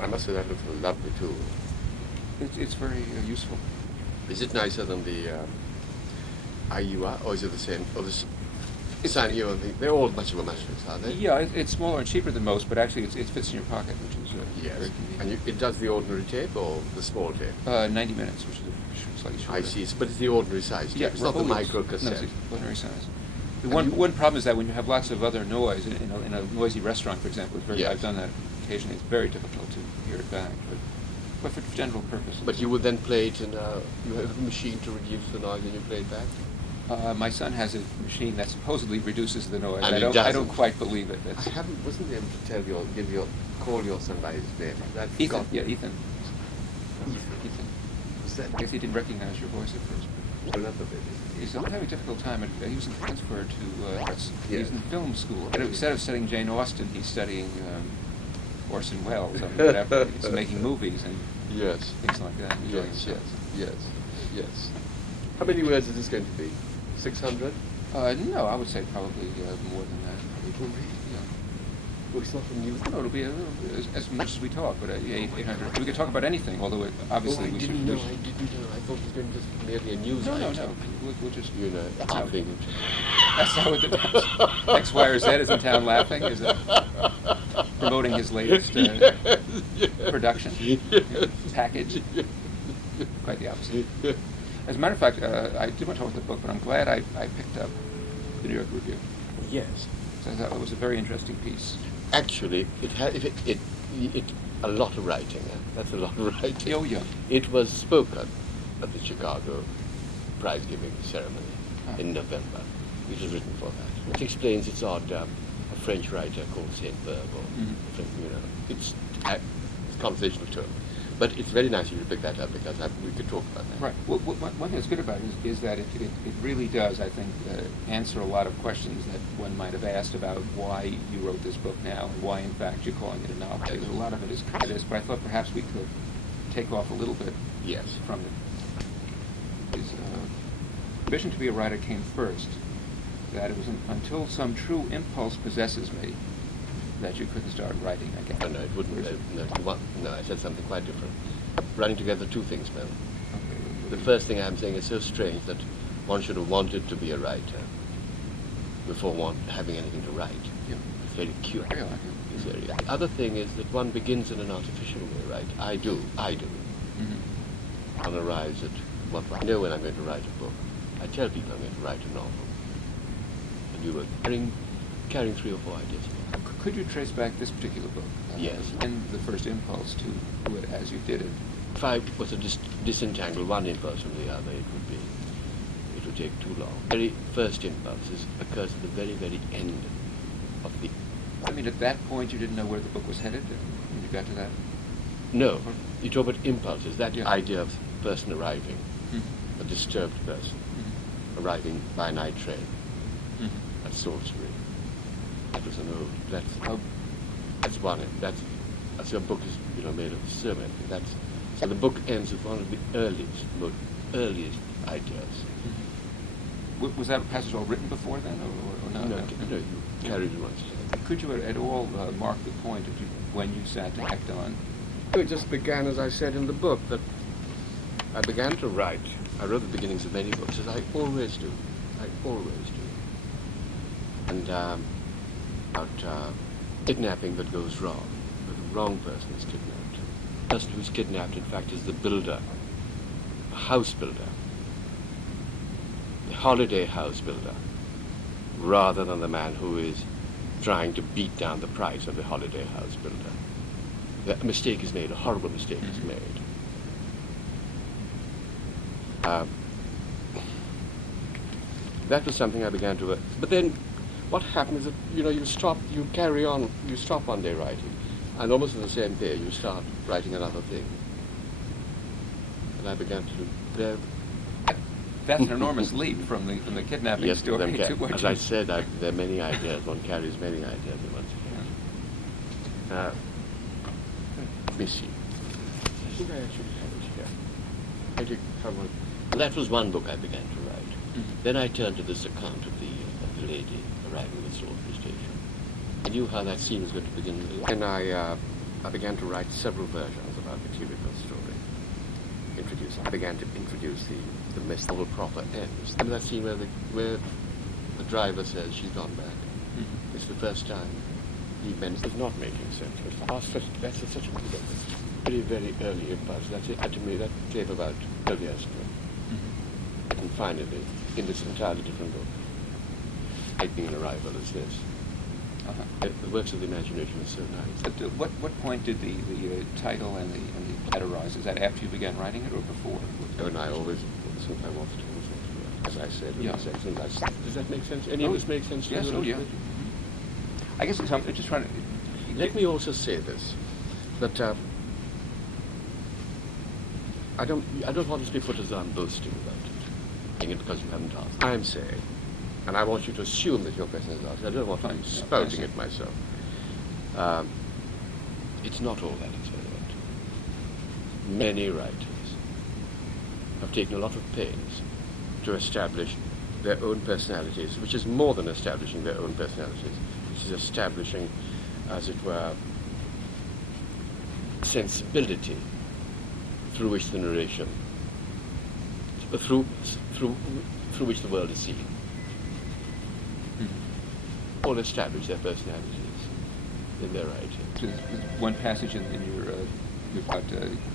I must say that looks lovely too. It's very useful. Is it nicer than the IUR, or is it the same? Or the San Ewan thing? They're all much of a muchness, are they? Yeah, it's smaller and cheaper than most, but actually it fits in your pocket, which is Yes. very convenient. And it does the ordinary tape or the small tape? 90 minutes, which is slightly shorter. I see. But it's the ordinary size tape. Yeah, It's not the micro No, cassette. it's the ordinary size. One problem is that when you have lots of other noise in a noisy restaurant, for example, Yes. I've done that occasionally. It's very difficult to hear it back, but for general purposes. But you would then play it in you have a machine to reduce the noise and you play it back? My son has a machine that supposedly reduces the noise. And I it don't doesn't. quite believe it. I wasn't able to call your son by his name. Ethan. Yeah, Ethan. Ethan. Was that? I guess he didn't recognize your voice at first. Another bit. He's having a difficult time. He was transferred to. Yes. He's in film school. And instead of studying Jane Austen, he's studying Orson Welles. I mean, whatever. He's making movies and Yes. things like that. enjoying Yes, himself. yes. How many words is this going to be? 600? No, I would say probably more than that. Really? Yeah. Well, it's not a news. No, it'll be as much as we talk, but 800. We could talk about anything, although obviously I we didn't should. know. I thought it was going to just merely a news item. No. We'll just. You know, laughing. That's how it X, Y, or Z is in town laughing. Is it promoting his latest production package? Quite the opposite. As a matter of fact, I did want to talk about the book, but I'm glad I picked up the New York Review. Yes. So I thought it was a very interesting piece. Actually, it had a lot of writing. That's a lot of writing. Oh, yeah. It was spoken at the Chicago prize-giving ceremony in November. It was written for that. It explains its odd, a French writer called Saint-Beuve, it's a conversational term. But it's very nice of you to pick that up because we could talk about that. Right. Well, one thing that's good about it is that it really does, I think, answer a lot of questions that one might have asked about why you wrote this book now and why, in fact, you're calling it a novel. Yes. A lot of it is this, but I thought perhaps we could take off a little bit Yes. from it. His ambition to be a writer came first, that it was until some true impulse possesses me that you couldn't start writing again. No, it wouldn't. No, I said something quite different. Running together two things, Mel. Okay. The first thing I'm saying is so strange that one should have wanted to be a writer before having anything to write. Yeah. It's very cute. I like it. It's very. The other thing is that one begins in an artificial way, right? I do. Mm-hmm. One arrives at what I know when I'm going to write a book. I tell people I'm going to write a novel. And you were carrying 3 or 4 ideas. Could you trace back this particular book? Yes. And the first impulse to do it as you did it? If I was to disentangle one impulse from the other, it would take too long. The very first impulse occurs at the very, very end of the... I mean, at that point you didn't know where the book was headed when you got to that? No, you talk about impulses, that Yeah. idea of a person arriving, Mm-hmm. a disturbed person, arriving by night train Mm-hmm. at Salisbury. That was an old, that's one, that's your book is, made of so many. So the book ends with one of the earliest ideas. Mm-hmm. Was that passage all written before then, or no? No, you carried it once. Could you at all mark the point when you sat to act on? It just began, as I said in the book, that I began to write. I wrote the beginnings of many books, as I always do. And about kidnapping that goes wrong. The wrong person is kidnapped. The person who's kidnapped, in fact, is the builder, a house builder, the holiday house builder, rather than the man who is trying to beat down the price of the holiday house builder. A mistake is made, a horrible mistake is made. That was something I began to... But then what happened is that, you carry on, you stop one day writing, and almost on the same day you start writing another thing. And I began to... That's an enormous leap from the kidnapping Yes, story to what as I said, there are many ideas. One carries many ideas at once. Let me see. I think I actually have it here. That was one book I began to write. Mm-hmm. Then I turned to this account of the lady arriving at Salisbury station. I knew how that scene was going to begin. And I I began to write several versions about the cubicle story. I began to introduce the novel proper ends. And that scene where the driver says she's gone back. Mm-hmm. It's the first time he meant it's not making sense. That's such a very, very early impulse. To me, that came about 12 years ago. Mm-hmm. And finally, in this entirely different book, Lightning and Arrival is this. Uh-huh. The works of the imagination are so nice. But what point did the title and the plot arise? Is that after you began writing it or before? Oh, and I always, since I wanted to, as I said, Yeah. Does that make sense? Any of this make sense to yes, you? Oh, yeah. Mm-hmm. I guess I'm just trying to... Let me also say this, that I don't want this to be put as I'm boasting about it, saying it because you haven't asked. I'm saying, and I want you to assume that your question is asked. I don't want to be spouting it myself. It's not all that it's relevant. Many writers have taken a lot of pains to establish their own personalities, which is more than establishing their own personalities, which is establishing, as it were, sensibility through which the narration, through which the world is seen. Mm-hmm. All establish their personalities in their writing. There's one passage in your about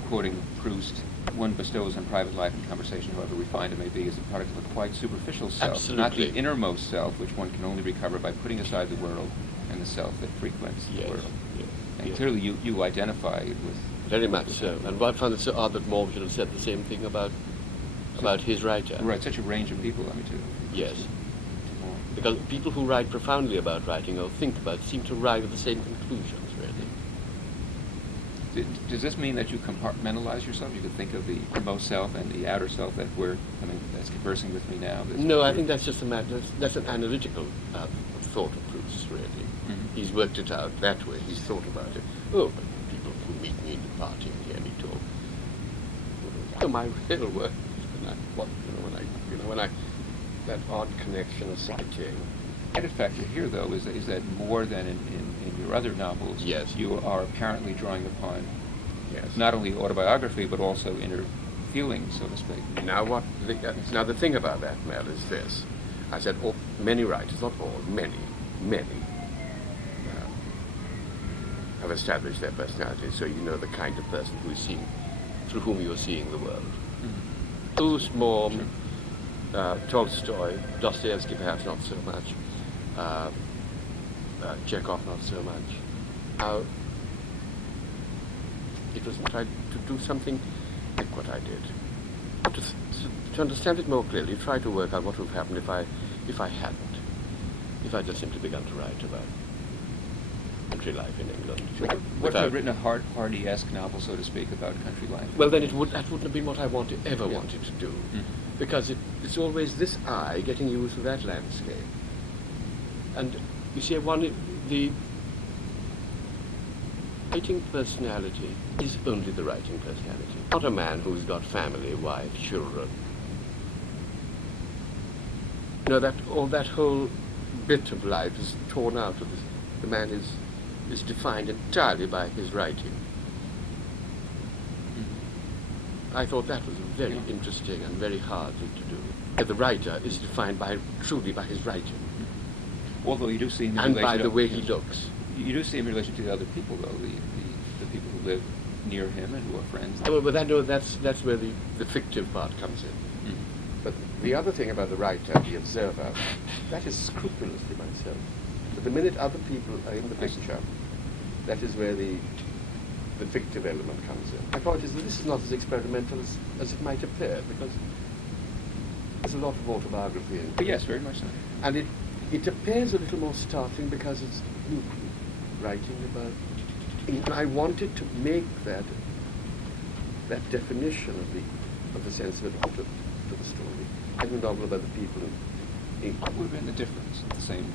quoting Proust. One bestows on private life and conversation, however refined it may be, as a product of a quite superficial self, Absolutely. not the innermost self, which one can only recover by putting aside the world and the self that frequents the world. Yes, And yes. clearly you identify with... Very much so. And I found it so odd that Morgan should have said the same thing about his writer. Right, such a range of people, Yes. Because people who write profoundly about writing or think about it seem to arrive at the same conclusions, really. Does this mean that you compartmentalize yourself? You could think of the innermost self and the outer self that's conversing with me now? No, I think that's just a matter, that's an analytical thought of Proust, really. Mm-hmm. He's worked it out that way. He's thought about it. Oh, but people who meet me in the party and hear me talk. So my real work is when I that odd connection of citing. The side effect here, though, is that more than in your other novels, Yes. you are apparently drawing upon Yes. not only autobiography but also inner feelings, so to speak. Now the thing about that, Mel, is this. I said many writers, not all, many, have established their personalities, so you know the kind of person who is seeing, through whom you are seeing the world. Mm-hmm. Proust, more, Sure. Tolstoy, Dostoevsky perhaps not so much, Chekhov not so much. It was tried to do something like what I did. To understand it more clearly, try to work out what would have happened if I hadn't. If I just simply begun to write about country life in England. What if I'd written a Hardy-esque novel, so to speak, about country life? Well, then that wouldn't have been what I ever wanted to do. Mm-hmm. Because it's always this eye getting used to that landscape. And you see, the writing personality is only the writing personality. Not a man who's got family, wife, children. You know, that whole bit of life is torn out of this. The man is defined entirely by his writing. Mm-hmm. I thought that was very interesting and very hard to do. The writer is defined truly by his writing. Although you do see him in and relation by to, the way he looks. You do see him in relation to the other people, though, the people who live near him and who are friends. Well, but that's where the fictive part comes in. Mm-hmm. But the other thing about the writer, the observer, that is scrupulously myself. But the minute other people are in the picture, that is where the fictive element comes in. My point is that this is not as experimental as it might appear, because there's a lot of autobiography in it. But yes, very much so. And it appears a little more startling because it's writing about. And I wanted to make that definition of the sense of it to the story. I have a novel about the people in England. What would have been the difference? It's the same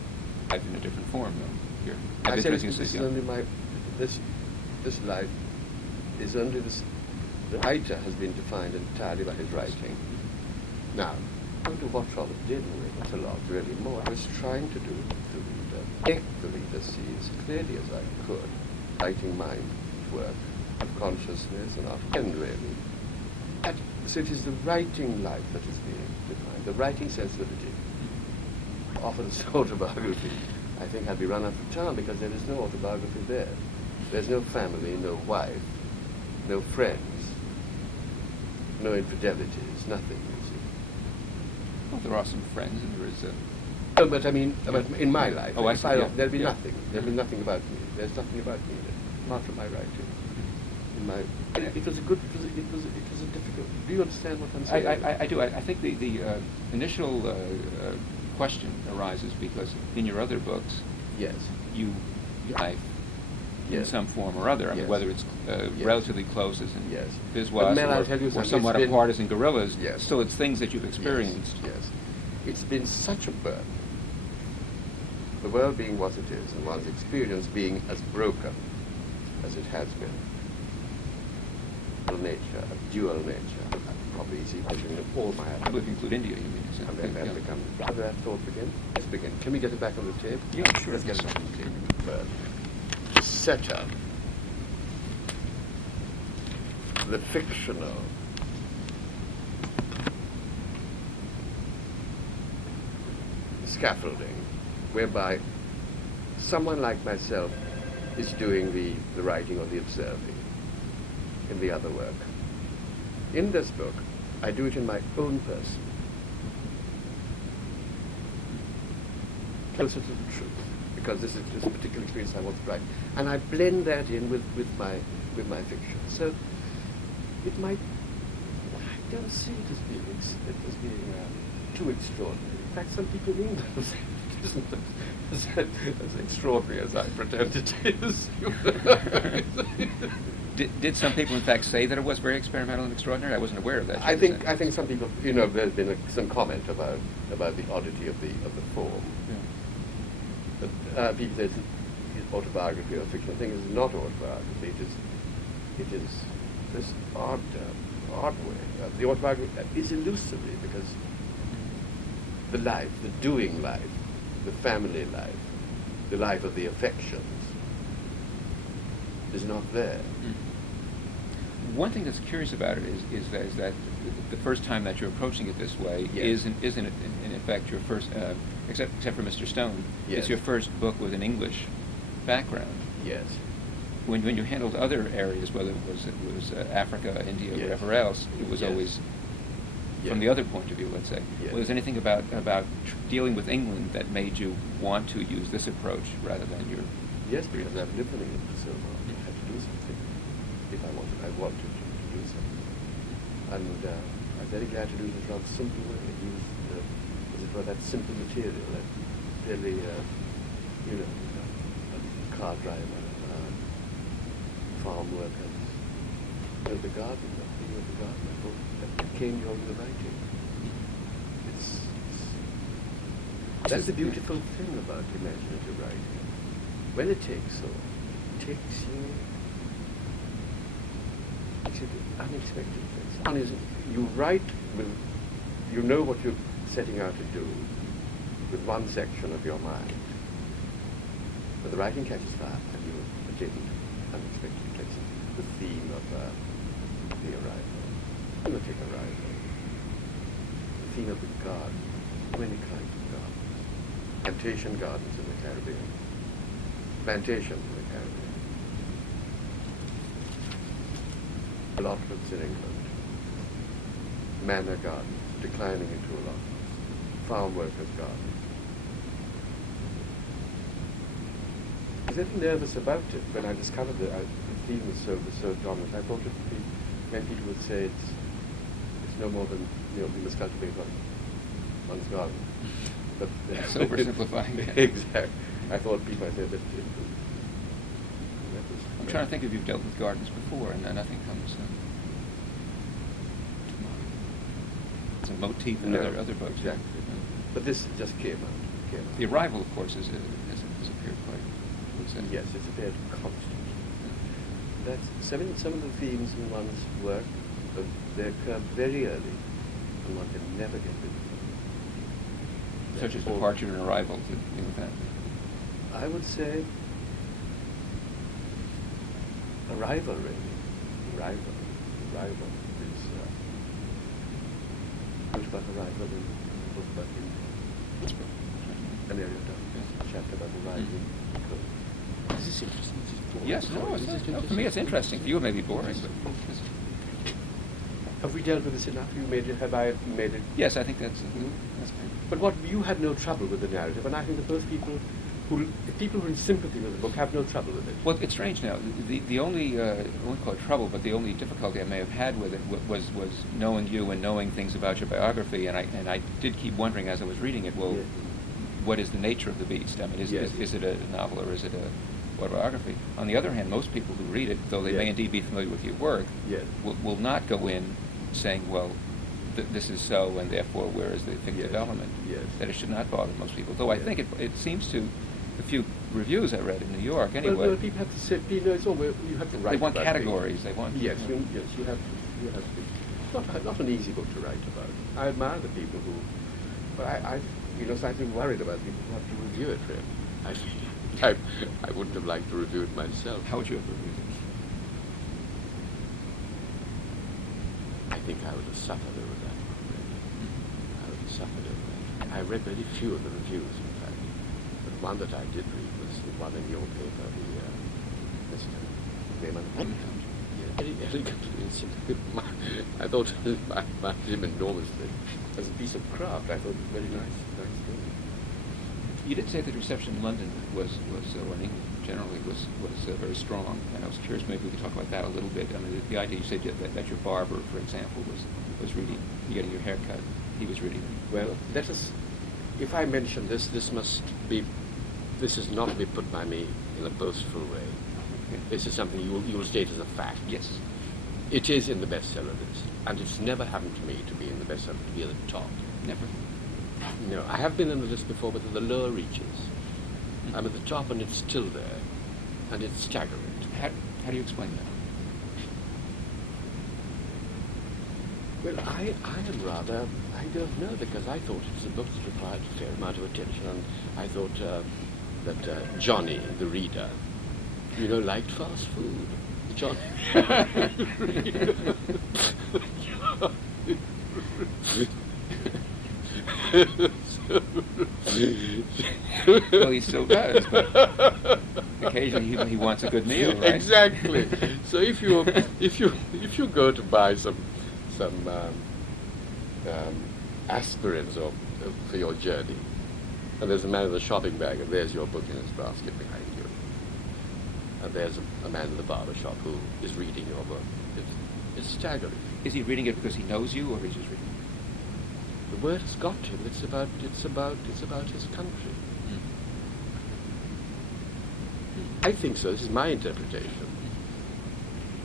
life in a different form, though. Here, I said this is only this life is only this. The writer has been defined entirely by his writing. Now, I don't know what Robert did with it a lot, really more. I was trying to do the reader, make the reader see as clearly as I could, writing mind work of consciousness and of end, really. So it is the writing life that is being defined, the writing sensibility. Often it's autobiography. I think I'd be run out of town because there is no autobiography there. There's no family, no wife, no friends, no infidelities, nothing, you see. Well, there are some friends, and there is a... No, but I mean, but in my life, Oh, I if see, I- yeah. there'll be Yeah. nothing. There'll be nothing about me. There's nothing about me apart from my writing. In my, it was a good. It was a difficult. Do you understand what I'm saying? I do. I think the initial question arises because in your other books, Yes. you life in Yes. some form or other. I mean, Yes. whether it's Yes. relatively close as in Yes. Biswas, But Mel, I'll tell you or something, somewhat it's been- apart as in Gorillas. Yes. Still, it's things that you've experienced. Yes. It's been such a burden. The world being what it is, and one's experience being as broken as it has been. Dual nature, a dual nature. I probably see vision of all my That would include India, you mean? is it? And then that Yeah. becomes. How did that thought begin? Let's begin. Can we get it back on the tape? Yeah, sure. Let's get it back on the tape. To set up the fictional scaffolding whereby someone like myself is doing the writing or the observing in the other work. In this book, I do it in my own person, closer to the truth, because this is a particular experience I want to write, and I blend that in with my fiction. So it might, I don't see it as being too extraordinary. In fact, some people in England say it isn't as extraordinary as I pretend it is. Did some people, in fact, say that it was very experimental and extraordinary? I wasn't aware of that. I think some people, there's been some comment about the oddity of the form. Yeah. But people say it's autobiography or fictional thing. It's not autobiography. It is this odd way. The autobiography is illusory because the life, the doing life, the family life, the life of the affections is not there. One thing that's curious about it is that the first time that you're approaching it this way Yes. is in effect your first, except for Mr. Stone, Yes. it's your first book with an English background. Yes. When you handled other areas, whether it was Africa, India, Yes. whatever else, it was Yes. always Yes. from the other point of view, let's say. Yes. Was there anything about dealing with England that made you want to use this approach rather than your... Yes, because I've lived in England for so long. I had to do something. If I wanted to do something. And I'm very glad to do it in a rather simple way. That simple material, that fairly, a car driver, farm workers, the garden, the garden. I thought that came during the writing. That's the beautiful thing about imaginative writing. When it takes so, it takes you to unexpected places. One is you write with, you know what you're setting out to do with one section of your mind. But the writing catches fire and you are taken to unexpected places. The theme of the arrival. I'm going to take arrival. The theme of the garden. Many kinds of gardens. Plantation gardens in the Caribbean. Plantations in the Caribbean. Allotments in England. Manor gardens, declining into allotments. Farm workers' gardens. I was a little nervous about it when I discovered that the theme was so dominant. I thought it would be, when people would say it's no more than, we must cultivate one's garden. But It's oversimplifying it. Exactly. I thought people might say that I'm trying to think if you've dealt with gardens before, and nothing comes to mind. It's a motif in other books. Exactly. But this just came out. The arrival, of course, has appeared quite. Yes, it's appeared constant. That's some of the themes in one's work. They occur very early, and one can never get rid of them. Such as departure and arrival, to deal with that. I would say Arrival, really. Arrival. Arrival is... what about Arrival in the book about him? An area of chapter about arriving. Is this interesting? Is this boring? Yes, no, Is this no, for me it's interesting. For you it may be boring, but have we dealt with this enough? You made it. Have I made it? yes, I think that's fine. But what you had no trouble with the narrative, and I think that most people who are in sympathy with the book have no trouble with it. Well, it's strange now. The only, I won't call it trouble, but the only difficulty I may have had with it was knowing you and knowing things about your biography, and I did keep wondering as I was reading it, well, Yes. what is the nature of the beast? I mean, is it a novel or is it a autobiography? On the other hand, most people who read it, though they may Yes. indeed be familiar with your work, Yes. will not go in saying, well, this is so, and therefore where is the thing Yes. development? Yes. That it should not bother most people. Though I Yes. think it seems to, the few reviews I read in New York anyway, Well, people have to say, it's all, you have to write they want about categories. things. They want Yes, you have to. It's not an easy book to write about. I admire the people who, but I slightly worried about people who have to review it. Really, I wouldn't have liked to review it myself. How would you have reviewed it? I think I would have suffered over that. Really. I would have suffered over that. I read very few of the reviews, in fact. But one that I did read was the one in your paper, Mr. Raymond. Very elegantly insulated. I thought I admired him enormously. As a piece of craft, I thought it was very nice thing. You did say that reception in London was or in England generally was very strong, and I was curious maybe we could talk about that a little bit. I mean, the idea you said that your barber, for example, was reading, getting your hair cut. He was reading. Well, let us. If I mention this, this is not to be put by me in a boastful way. Okay. This is something you will state as a fact. Yes. It is in the bestseller list, and it's never happened to me to be in the bestseller, to be at the top. Never. No, I have been in the list before, but in the lower reaches. I'm at the top, and it's still there, and it's staggering. How do you explain that? Well, I am rather, I don't know, because I thought it was a book that required a fair amount of attention, and I thought that Johnny, the reader, liked fast food. Johnny. Well, he still does, but occasionally he wants a good meal, right? Exactly. So if you go to buy some aspirins for your journey, and there's a man in the shopping bag, and there's your book in his basket behind you, and there's a man in the barber shop who is reading your book. It's staggering. Is he reading it because he knows you, or he's just reading it? The word has got to him. It's about his country. I think so. This is my interpretation.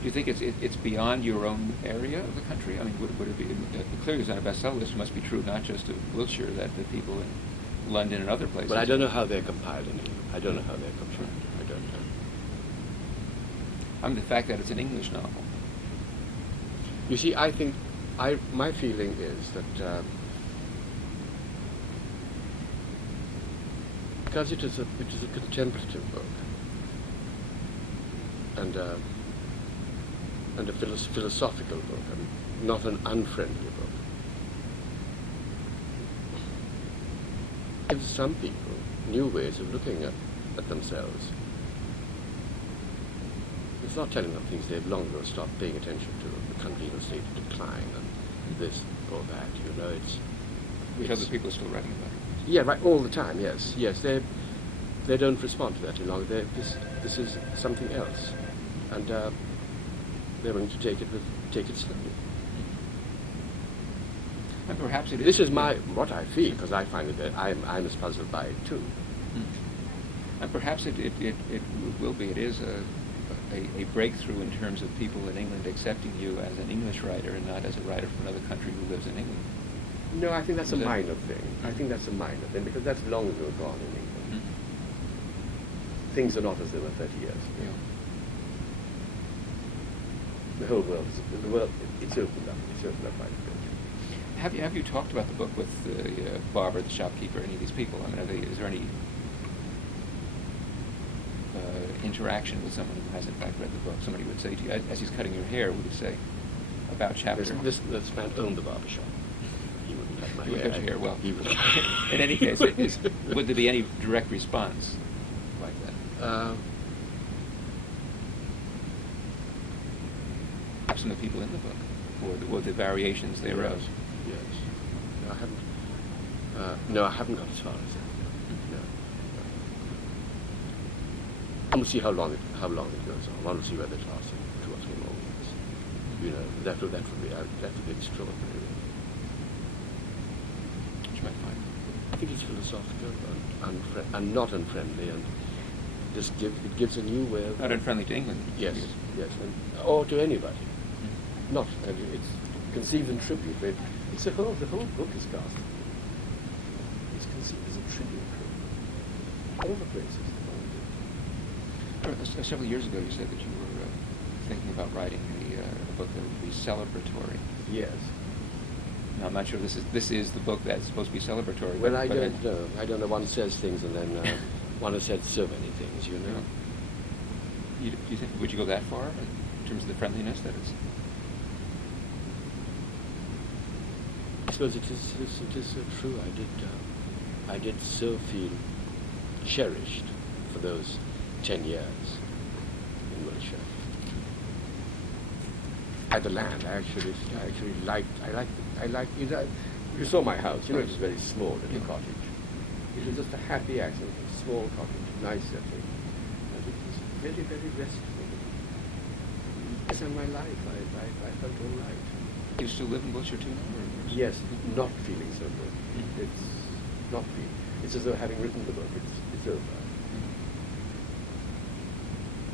Do you think it's beyond your own area of the country? I mean, would it be clearly it's on a bestseller list? It must be true not just of Wiltshire, that the people in London and other places. But I don't know how they're compiled in England. I don't know how they're compiled. I don't know. I mean, the fact that it's an English novel. You see, I think my feeling is that because it is a contemplative book and a philosophical book, and not an unfriendly book, gives some people new ways of looking at themselves. It's not telling them things they've long ago stopped paying attention to, the country in a state of decline and this or that, it's... Because the people are still writing about it. Yeah, right, all the time, yes. They don't respond to that any longer. This is something else. And they're willing to take it slowly. And perhaps This is what I feel, because I find that I'm as puzzled by it too. And perhaps it will be. It is a breakthrough in terms of people in England accepting you as an English writer and not as a writer from another country who lives in England. No, I think that's a minor thing. I think that's a minor thing, because that's long ago gone in England. Things are not as they were 30 years ago. Yeah. The whole world, it's opened up. It's opened up quite a bit. Have you talked about the book with the barber, the shopkeeper, any of these people? I mean, is there any interaction with someone who has in fact read the book. Somebody would say to you, as he's cutting your hair, would he say, about chapter? This man owned the barber shop. He wouldn't cut my He would hair. cut your hair, well. He would. In any case, would there be any direct response like that? Perhaps from the people in the book, or the variations thereof. Yes. No, I haven't. No, I haven't got as far as that. No. I want to see how long it goes on. I want to see whether it lasts 2 or 3 more weeks. You know, that would be extraordinary. Which you might find. I think it's philosophical and not unfriendly, and it gives a new way of... Not unfriendly to England. Yes, or to anybody. Not, it's conceived in tribute. The whole book is cast. It's conceived as a tribute. All the places. Several years ago, you said that you were thinking about writing a book that would be celebratory. Yes. Now, I'm not sure this is the book that's supposed to be celebratory. Well, I don't know. I don't know. One says things, and then one has said so many things. You know. Do you think? Would you go that far in terms of the friendliness that it's? I suppose it is so true. I did so feel cherished for those 10 years in Wiltshire. At the land, I actually liked. You saw my house. You know, it was a very small little cottage. It was just a happy accident, a small cottage, nice setting, and it was very, very restful. Yes, in my life, I felt all right. Do you still live in Wiltshire too now? Yes, not feeling so good. It's not feeling. It's as though having written the book, it's over.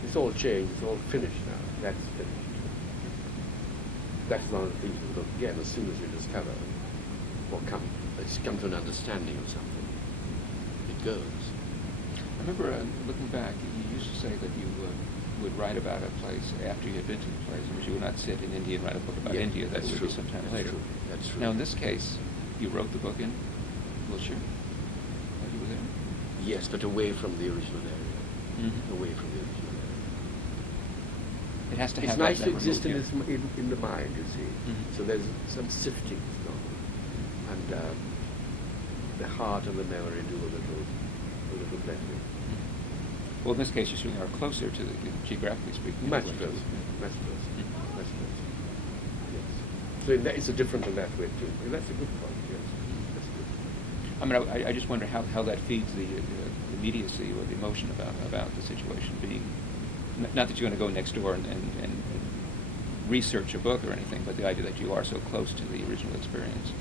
It's all changed. It's all finished now. That's finished. That's one of the things of the book. Again, as soon as you discover or come to an understanding of something, it goes. I remember looking back, you used to say that you would write about a place after you had been to the place, but you would not sit in India and write a book about India. That would be sometime later. True. That's true. Now, in this case, you wrote the book in Wiltshire. You were there. Yes, but away from the original area. Mm-hmm. Away from the original area. It has to have. It's nice to that exist removed, in the mind, you see. Mm-hmm. So there's some sifting going on, and the heart and the memory do a little blending. Well, in this case, you certainly are closer to the, geographically speaking. Much closer. Much closer. Much closer. Yes. So it's a different in that way too. Well, that's a good point. Yes. That's good. I mean, I just wonder how that feeds the immediacy or the emotion about the situation being. Not that you're going to go next door and research a book or anything, but the idea that you are so close to the original experience,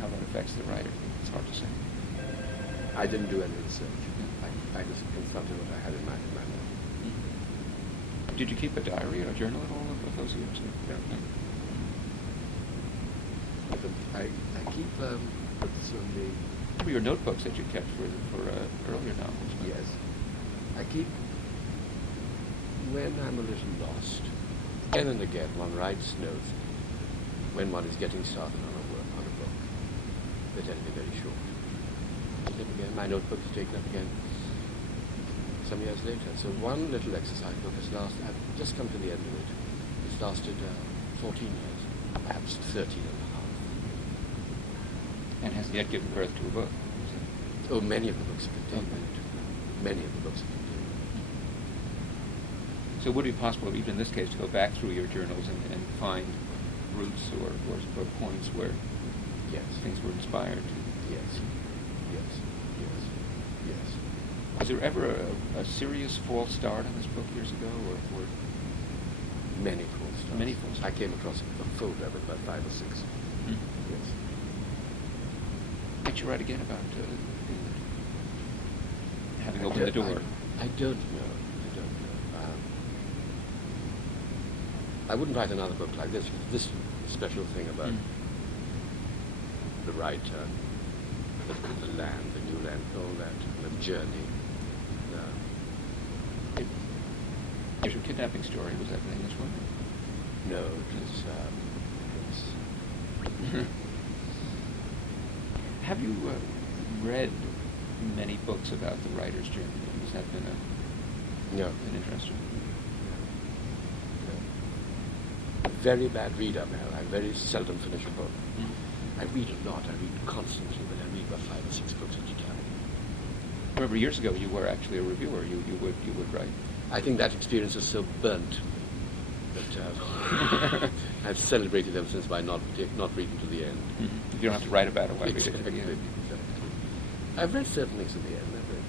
how that affects the writer. It's hard to say. I didn't do any research. I just consulted what I had in mind. Did you keep a diary or a journal at all of those years? No. I keep books on the... What were your notebooks that you kept for earlier novels? Yes. I keep... When I'm a little lost, again and again one writes notes when one is getting started on a book. They tend to be very short. Then again, my notebook is taken up again some years later. So one little exercise book has lasted, I've just come to the end of it. It's lasted 14 years, perhaps 13 and a half. And hasn't yet given birth to a book? Oh, many of the books have contained it. Many of the books have contained it. So would it be possible, even in this case, to go back through your journals and find roots or points where things were inspired? Yes. Was there ever a serious false start on this book years ago, or many false starts? Many false starts. I came across a folder with about 5 or 6. Mm-hmm. Yes. Can't you write again about having opened the door? I don't know. I wouldn't write another book like this. This special thing about the writer, the land, the new land, all that, the journey. Your kidnapping story, was that in English one? No, it was Have you read many books about the writer's journey? Has that been Yeah. and interesting. A very bad reader, Mel. I very seldom finish a book. Mm. I read a lot. I read constantly, but I read about 5 or 6 books at a time. I remember years ago you were actually a reviewer. You would write. I think that experience is so burnt that I've celebrated them since by not reading to the end. Mm-hmm. If you don't have to write about it, why read it to the Exactly. end? I've read certain things to the end. I've read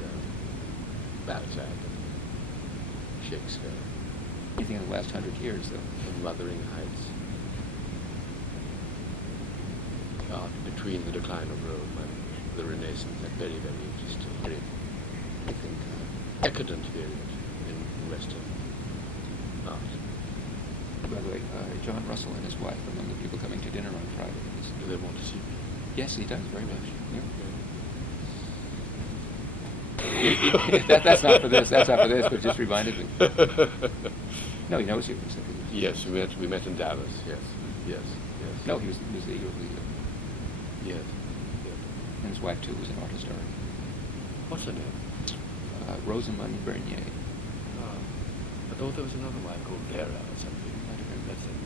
Balzac and Shakespeare Anything in the last 100 years, though? and Wuthering Heights. Between the decline of Rome and the Renaissance, a very, very interesting, very, I think, decadent period in Western art. By the way, John Russell and his wife are among the people coming to dinner on Friday. Do they want to see me? Yes, he does, very much. Yeah. That's not for this. That's not for this. But it just reminded me. No, he knows you. Yes, we met in Dallas. Yes. No, he was the Yes. and his wife too was an art historian. What's her name? Rosamund Bernier. I thought there was another wife called Vera or something. I don't remember that thing.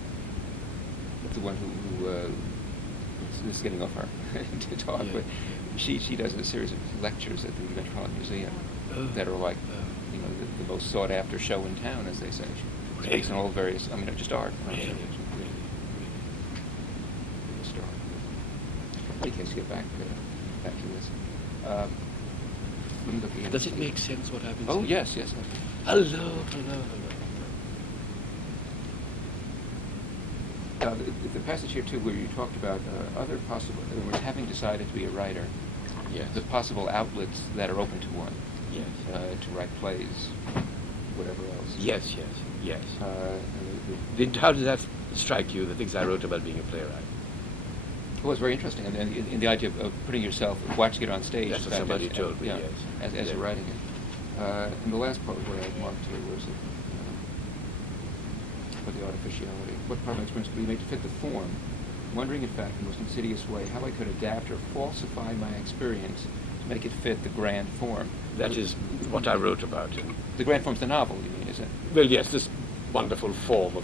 That's the one who this is getting off our to talk, Yeah. but she does a series of lectures at the Metropolitan Museum that are like the most sought after show in town, as they say. She speaks on all various, just art. Really? Star. In any case, to get back to this. Let me look again. Does it make sense what I've been Oh saying? yes. Hello. The passage here too, where you talked about other possible, having decided to be a writer, Yes. the possible outlets that are open to one, Yes. to write plays, whatever else. Yes. And How did that strike you, the things I wrote about being a playwright? Well, it's very interesting, and in the idea of putting yourself, watching it on stage. That's in what fact, somebody told me, yeah, yes. as you're writing it. And the last part where I marked here was for the artificiality. What part of my experience could be made to fit the form? Wondering, in fact, in the most insidious way, how I could adapt or falsify my experience to make it fit the grand form. That is what I wrote about. The grand form's the novel, you mean, is it? Well, yes, this wonderful form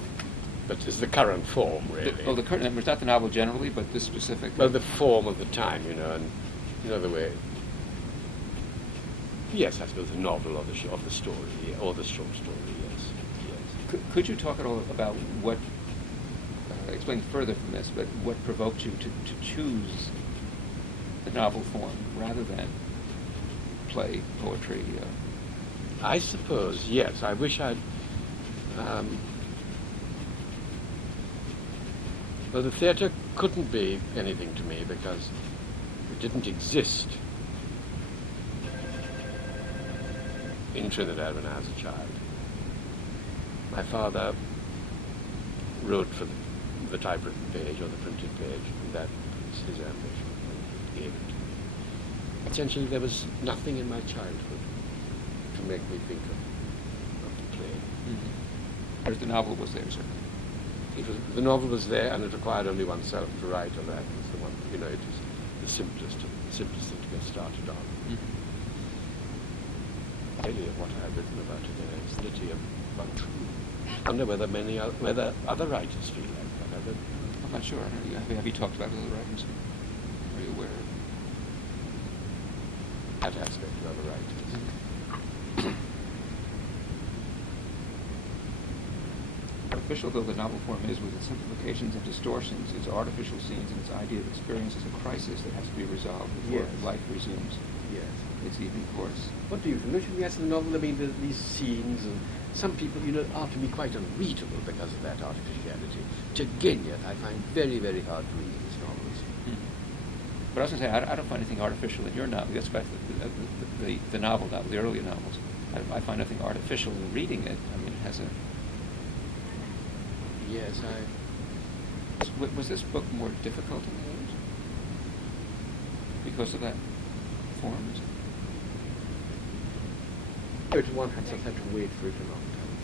that is the current form, really. The current, it's not the novel generally, but this specific. Well, the form of the time, and the way. Yes, I suppose the novel or the story, or the short story, yes. Could you talk at all about what, explain further from this, but what provoked you to choose the novel form rather than play, poetry? I suppose, yes. I wish I'd... well, the theatre couldn't be anything to me because it didn't exist in Trinidad when I was a child. My father wrote for the typewritten page or the printed page, and that was his ambition, and he gave it to me. Essentially, there was nothing in my childhood to make me think of the play. Mm-hmm. Whereas the novel was there, certainly. The novel was there, and it required only oneself to write, and that was the one. It was the simplest thing to get started on. Mm-hmm. Really, of what I have written about today is literally untrue. I wonder whether whether other writers feel like that. I'm not sure. Have you talked about it with other writers? Are you aware of that aspect of other writers? Artificial though the novel form is, with its simplifications and distortions, its artificial scenes, and its idea of experience as a crisis that has to be resolved before life resumes its even course. What do you think? Don't you think that's the novel? I mean, these scenes, and some people, are to me quite unreadable because of that artificiality. Turgenev, I find very, very hard to read his novels. But I was going to say, I don't find anything artificial in your novel. That's back the novel, the earlier novels. I find nothing artificial in reading it. I mean, it has a... Yes, Was this book more difficult than the others? Because of that form? One had just had to wait for it a long time.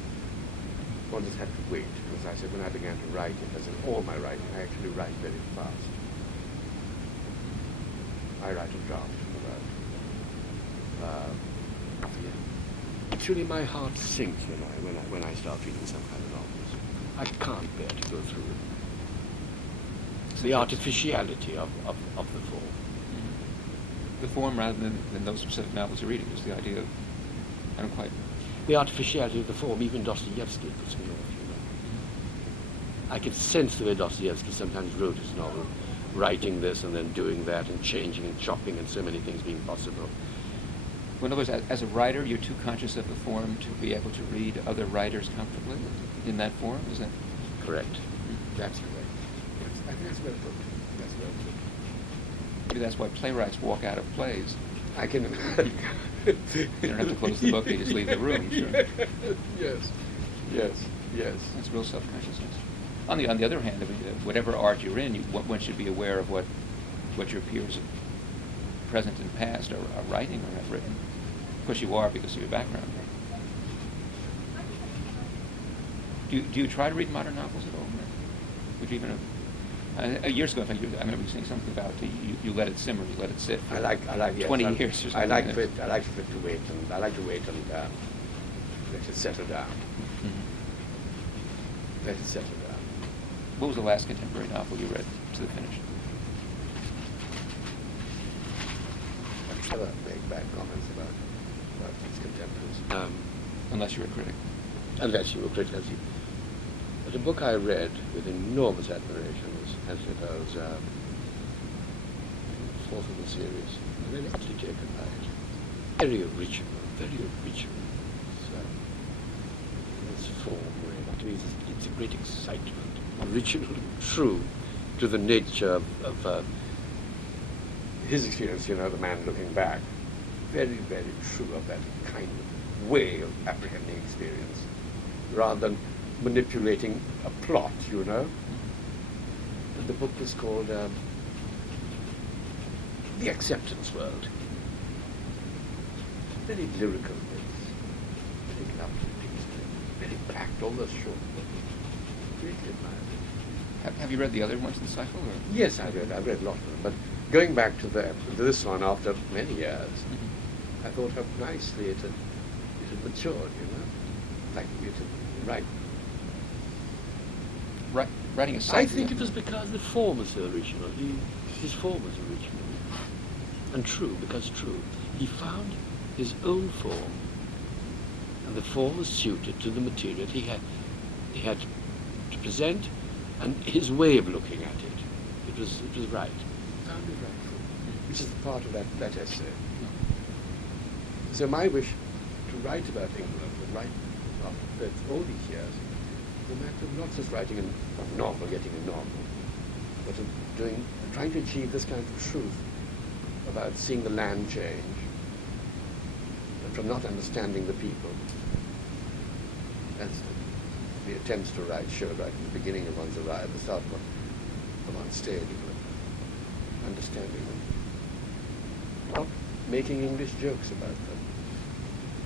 One just had to wait, because I said when I began to write it, as in all my writing, I actually write very fast. I write a draft in about half a year. literally my heart sinks when I start reading some kind of novels. I can't bear to go through it. The artificiality of the form. The form rather than those specific novels you're reading, just the idea of, I don't quite... The artificiality of the form, even Dostoevsky puts me off, you know. I can sense the way Dostoevsky sometimes wrote his novel, writing this and then doing that and changing and chopping and so many things being possible. Well, in other words, as a writer, you're too conscious of the form to be able to read other writers comfortably in that form, is that? Correct. That's correct. I think that's well put. That's well put. Maybe that's why playwrights walk out of plays. I can. You don't have to close the book; you just leave the room. Sure. Yes. That's real self-consciousness. On the other hand, I mean, whatever art you're in, one should be aware of what your peers, present and past, are writing or have written. Of course, you are because of your background. Do you try to read modern novels at all? Would you even? Years ago, I remember you saying something about you let it simmer, you let it sit for I like 20 years or something. I like for it to wait, and I like to wait and let it settle down. Mm-hmm. Let it settle down. What was the last contemporary novel you read to the finish? I never make bad comments about these contemporaries. Unless you're a critic. Unless you were critical. But a book I read with enormous admiration was Anthony Bell's fourth of the series. I'm really actually taken by it. Very original, very original. Its form, to me, it's a great excitement. Original and true to the nature of his experience, you know, the man looking back. Very, very true of that kind of way of apprehending experience, rather than manipulating a plot, you know. And the book was called The Acceptance World. Very lyrical bits, very lovely things, very packed, almost short, but greatly admired. Have you read the other ones in the cycle? Or? Yes, I've read a lot of them, but going back to this one after many years, I thought how nicely it had matured, you know, like it had Writing a cycle. I think it was because the form was so original. His form was original and true, because true. He found his own form, and the form was suited to the material he had to present, and his way of looking at it. It was right. Found it right, which is part of that essay. So my wish to write about England, and write after all these years, the matter of not just writing a novel, getting a novel, but of trying to achieve this kind of truth about seeing the land change, and from not understanding the people. That's the attempts to write show right at the beginning of one's arrival, the start of one's stage, understanding them, not making English jokes about them,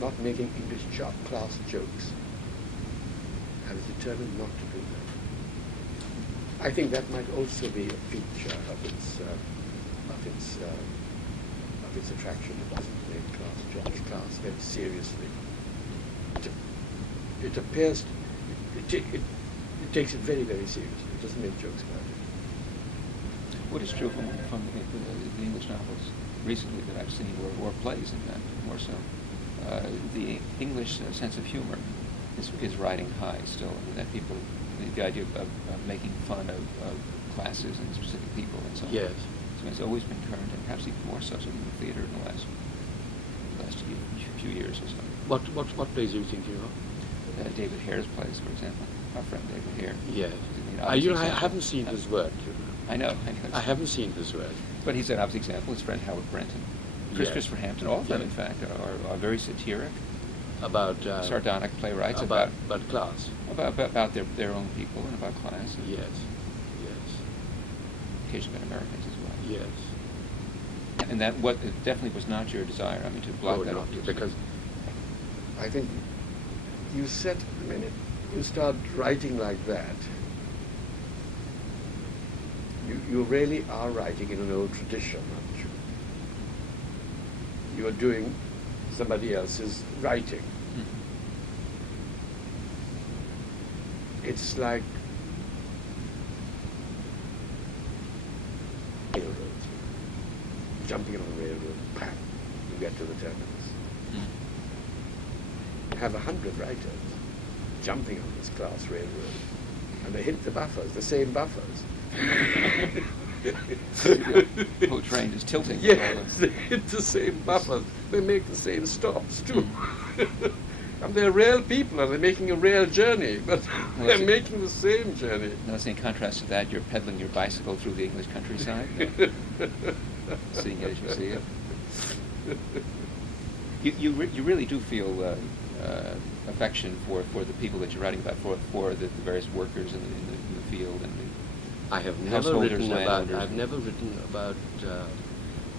not making English class jokes. I was determined not to do that. I think that might also be a feature of its attraction. It doesn't judge class very seriously. It appears, it takes it very, very seriously. It doesn't make jokes about it. What is true from the English novels recently that I've seen, or plays in fact, more so, the English sense of humor is riding high still. I mean, that people, the idea of making fun of classes and specific people and so on. Yes. So it's always been current, and perhaps even more so in the theater in the last few years or so. What plays are you thinking of? David Hare's plays, for example. Our friend David Hare. Yes. I haven't seen his work. I know. I haven't seen his work. But he's an obvious example. His friend Howard Brenton. Christopher Hampton, all of them, in fact, are very satiric. About sardonic playwrights about class, about their own people and about class. And yes. Occasionally about Americans as well. Yes. And that it definitely was not your desire. I mean, to block that off. Because I think you set the minute you start writing like that, you really are writing in an old tradition, aren't you? You are doing somebody else's writing. It's like railroads. Jumping on a railroad, bam, you get to the terminus. You have 100 writers jumping on this glass railroad, and they hit the buffers, the same buffers. The whole train is tilting. Yes, they hit the same buffers. They make the same stops too. And they're real people, and they're making a real journey, but they're making the same journey. Now, in contrast to that, you're pedaling your bicycle through the English countryside, seeing it as you see it. You really do feel affection for the people that you're writing about, for the various workers in the field and the I have never written about. I've never written about.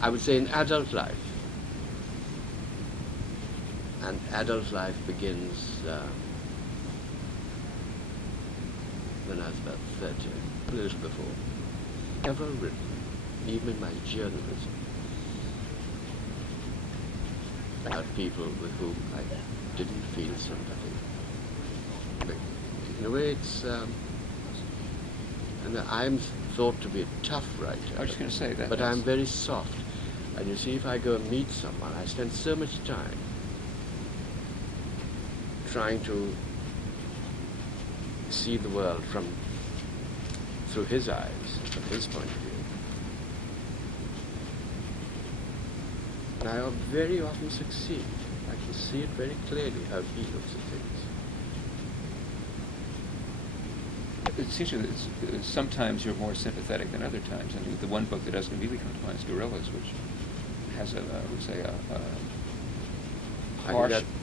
I would say, in adult life. And adult life begins when I was about 30, a little before. Ever written, even in my journalism, about people with whom I didn't feel sympathy. But in a way, it's. And I'm thought to be a tough writer. I was just going to say that. But I'm very soft. And you see, if I go and meet someone, I spend so much time trying to see the world through his eyes, from his point of view. And I very often succeed. I can see it very clearly how he looks at things. It seems to me that sometimes you're more sympathetic than other times. I mean, the one book that doesn't immediately come to mind is Gorillas, which has I would say,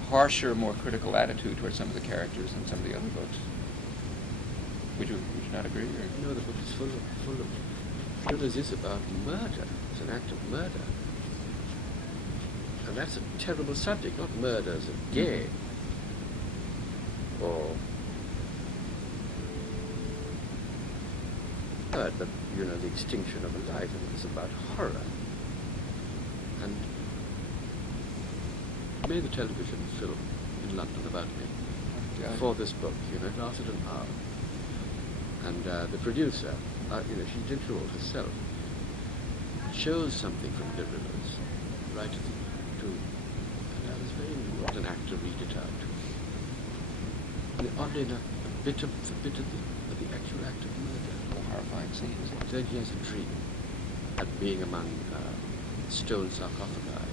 harsher, more critical attitude towards some of the characters than some of the other books. Would you not agree? Or? No, the book is full of. Gorillas is about murder. It's an act of murder, and that's a terrible subject. Not murder as a gay, or. But the extinction of a life, and it's about horror. And I made a television film in London about me for this book. It lasted an hour, and the producer, she did it all herself. Chose something from Gorillas, right to, and I was very what an actor read it out. And oddly enough, a bit of the actual act of murder. Horrifying scenes. Then he has a dream at being among stone sarcophagi.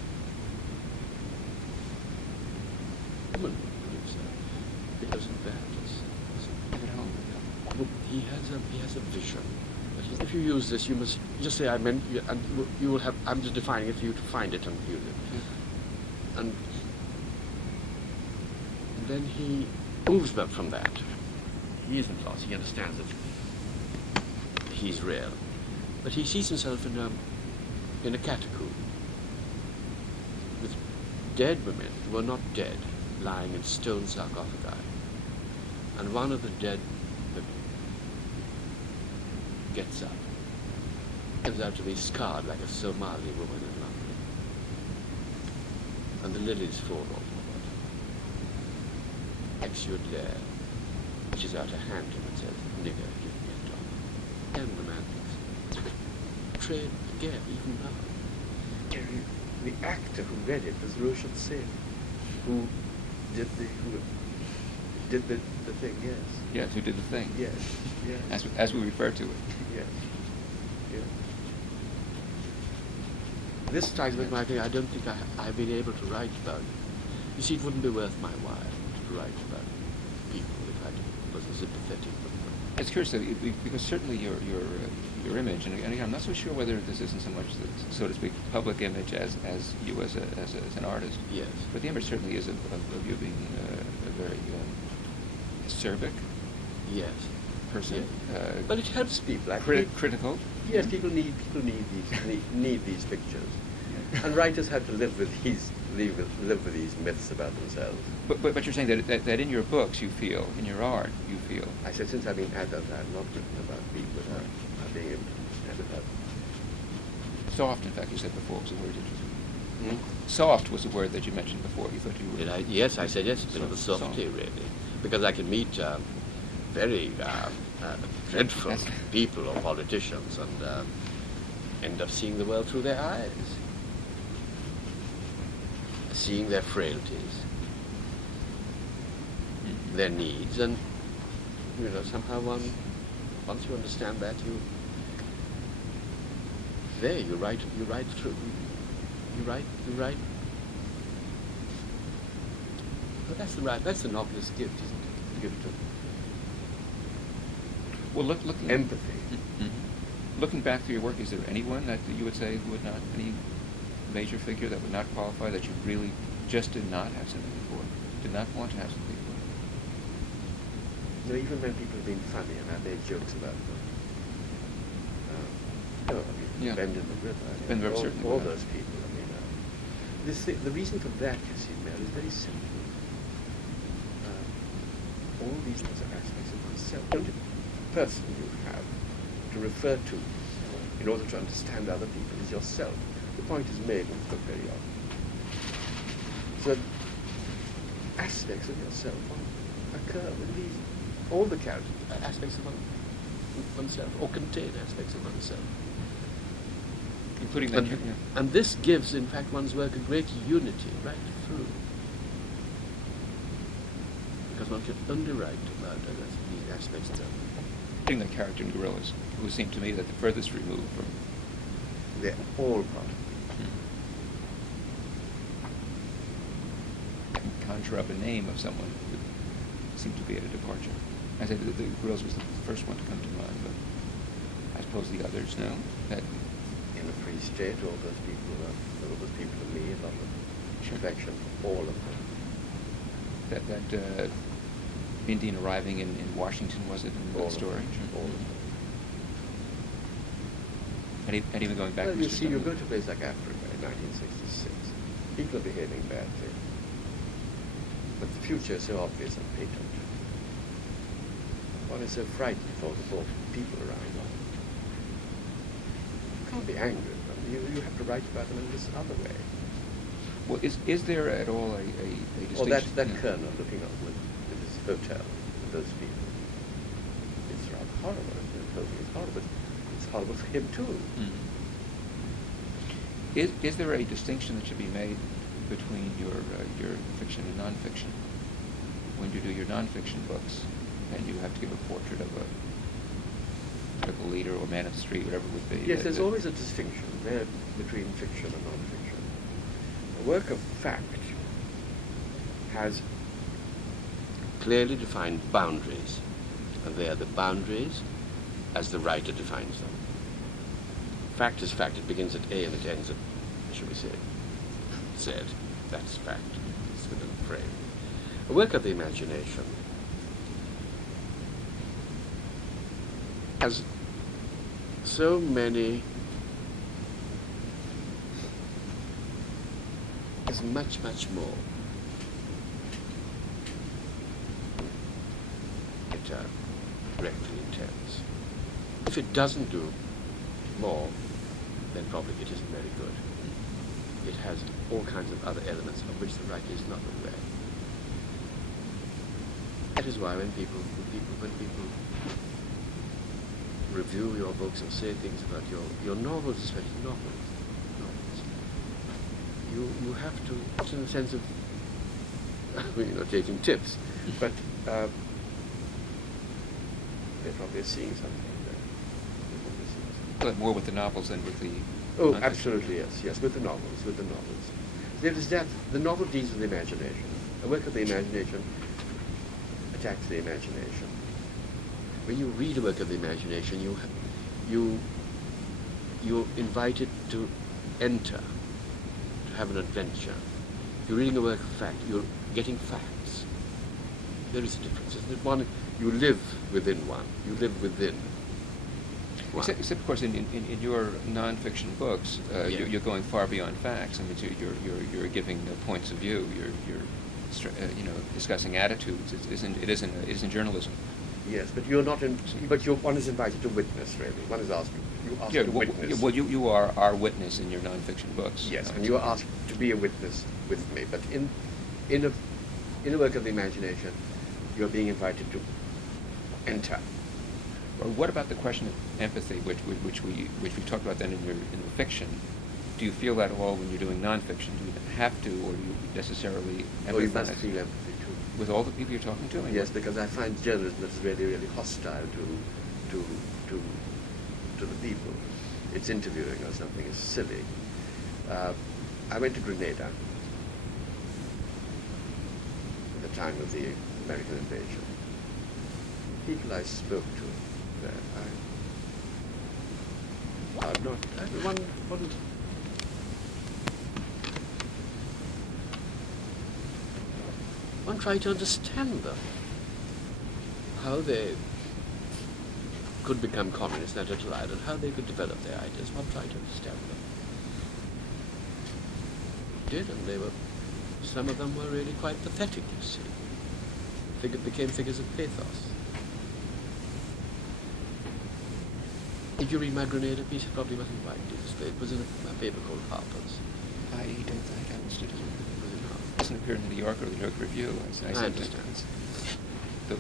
Woman producer, it doesn't that. He has a vision. But if you use this, you must just say I meant, and you will have. I'm just defining it for you to find it and use it. And then he moves up from that. He isn't lost. He understands that he's real, but he sees himself in a catacomb with dead women who are not dead, lying in stone sarcophagi, and one of the dead women gets up, turns out to be scarred like a Somali woman in London, and the lilies fall all over her. XIV, which is out a hand to him and says, "Nigger, give me a dog." And the man thinks, betrayed again, even now. The actor who read it was Roshan Singh, who did the thing, yes. Yes, who did the thing. Yes, yes. As we refer to it. Yes, yes. This strikes me as my thing. I don't think I've been able to write about it. You see, it wouldn't be worth my while to write about people if I wasn't sympathetic with them. It's curious, because certainly your image, and again, I'm not so sure whether this isn't so much the, so to speak, public image as you as an artist. Yes. But the image certainly is of you being a very acerbic Yes. person. Yes. But it helps people. Critical. Yes, people need these pictures, and writers have to live with these myths about themselves. But you're saying that in your books you feel, in your art you feel. I said since I've been adult, I've not written about people without being able to adult. Soft, in fact, you said before, was a word interesting. Hmm? Soft was a word that you mentioned before. You thought you were. Did I? Yes, I said yes, a bit of a softy, really. Because I can meet very dreadful That's- people or politicians and end up seeing the world through their eyes, seeing their frailties, their needs, and somehow once you understand that, you write through, you write. But that's the novelist's gift, isn't it? The gift of Well, looking empathy. Looking back through your work, is there anyone that you would say would not, any major figure that would not qualify, that you really just did not have sympathy for, did not want to have sympathy for? Even when people have been funny and I made jokes about them. Yeah. Bend in the River. Bend in the River, certainly. All those people. The reason for that, you see, Mel, is very simple. All these things are aspects of oneself. The only person you have to refer to in order to understand other people is yourself. The point is made in the book very often. So aspects of yourself occur with all the characters, aspects of oneself, or contain aspects of oneself. Including that. And this gives, in fact, one's work a great unity right through. Because one can underwrite about these aspects of Including the character in Gorillas, who seemed to me that the furthest removed from. they're all part of it. I can conjure up a name of someone who seemed to be at a departure. I said the Gorillas was the first one to come to mind, but I suppose the others know that. In a free state, all those people to me, a lot of affection, all of them. That Indian arriving in Washington, was it, in All that story? All of them. And even going back Well, to you Mr. see, you Dunlop. go to a place like Africa in 1966. People are behaving badly. But the future is so obvious and patent. One is so frightened for the people around one. You can't be angry with them. You have to write about them in this other way. Well, is there at all a distinction? Or that colonel looking on with his hotel, with those people. It's rather horrible. It's horrible. It's horrible for him too. Is there a distinction that should be made between your fiction and nonfiction? When you do your nonfiction books, and you have to give a portrait of a political leader or man of the street, whatever it would be. Yes, there's always a distinction there between fiction and nonfiction. A work of fact has clearly defined boundaries, and they are the boundaries as the writer defines them. Fact is fact. It begins at A and it ends at, shall we say, Z. That's fact. It's within the frame. A work of the imagination has so many, is much, much more. It directly intends. If it doesn't do more, then probably it isn't very good. It has all kinds of other elements of which the writer is not aware. That is why when people review your books or say things about your novels, especially novels, you have to, not in the sense of taking tips, but they're probably seeing something there. More with the novels than with the. Oh, nonfiction. absolutely, yes, with the novels. There is that, the novel deals with the imagination. A work of the imagination attacks the imagination. When you read a work of the imagination, you're invited to enter, to have an adventure. You're reading a work of fact, you're getting facts. There is a difference, isn't it? One, you live within one. You live within one. Except, of course, in your nonfiction books, Yeah. you're going far beyond facts. I mean, you're giving points of view. You're discussing attitudes. It isn't journalism. Yes, but you're not in. But one is invited to witness. Really, one is asked. You asked to witness. Well, you are our witness in your nonfiction books. Yes, and you are asked to be a witness with me. But in a work of the imagination, you're being invited to enter. Or what about the question of empathy, which we talked about then in the fiction? Do you feel that at all when you're doing nonfiction? Do you have to, or do you necessarily empathize? Oh, you must feel empathy too. With all the people you're talking to? Yes, because I find journalism that's really, really hostile to the people. It's interviewing or something. It's silly. I went to Grenada at the time of the American invasion. People I spoke to there, one tried to understand them, how they could become communists at a little island, how they could develop their ideas. One tried to understand them. Did, and some of them were really quite pathetic, you see. Became figures of pathos. Did you read my Grenada piece? It probably wasn't right. It was in a paper called Harper's. I don't think I understood it. It doesn't appear in the New Yorker or the New York Review. I understand.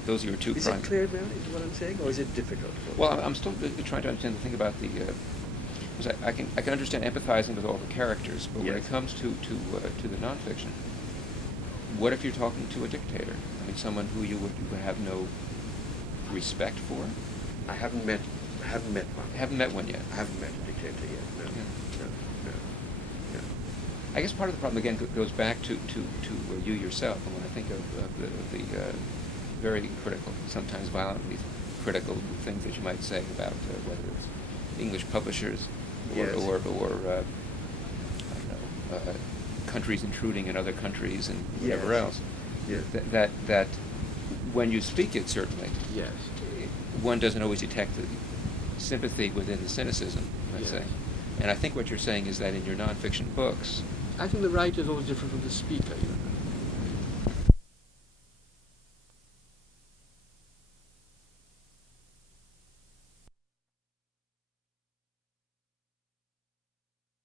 Those are your two Is prime... it clear now, is what I'm saying, or is it difficult? Well, I'm still trying to understand the thing about the... because I can understand empathizing with all the characters, but when it comes to the nonfiction, what if you're talking to a dictator? I mean, someone who you would have no respect for? I haven't met one. Haven't met one yet? I haven't met a dictator yet, no. Yeah. No. I guess part of the problem, again, goes back to you yourself. And when I think of the very critical, sometimes violently critical things that you might say about whether it's English publishers or I don't know, countries intruding in other countries and whatever else. Yes. That when you speak it, certainly, yes, one doesn't always detect the sympathy within the cynicism, let's say. And I think what you're saying is that in your nonfiction books... I think the writer is always different from the speaker, you know.